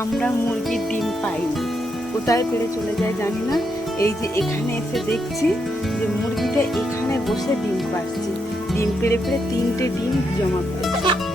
আমরা মুরগির ডিম পাই না, কোথায় পেড়ে চলে যায় জানি না। এই যে এখানে এসে দেখছি যে মুরগিটা এখানে বসে ডিম পাড়ছে, ডিম পেড়ে পেড়ে 3টে ডিম জমা করেছে।